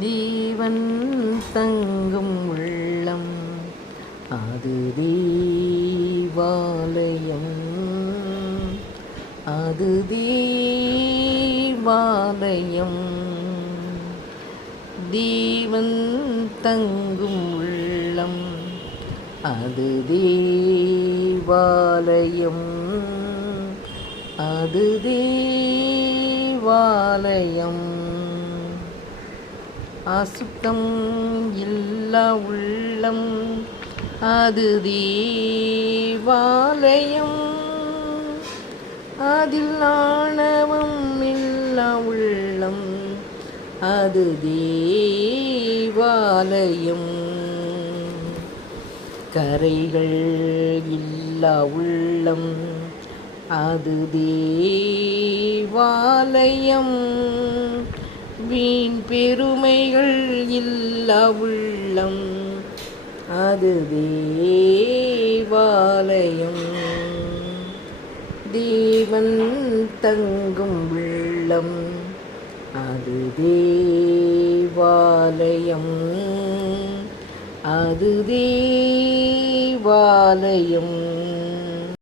தேவன் தங்கும் உள்ளம். அது தேவாலயம். அது தேவாலயம். தேவன் தங்கும் உள்ளம். அது தேவாலயம். அது தேவாலயம். அசுத்தம் இல்லா உள்ளம் அது தேவாலயம். அதில் ஆணவம் இல்லா உள்ளம் அது தேவாலயம். கரைகள் இல்லா உள்ளம் அது தேவாலயம். வீண் பெருமைகள் இல்லா உள்ளம். அது தேவாலயம். தேவன் தங்கும் உள்ளம். அது தேவாலயம். அது தேவாலயம்.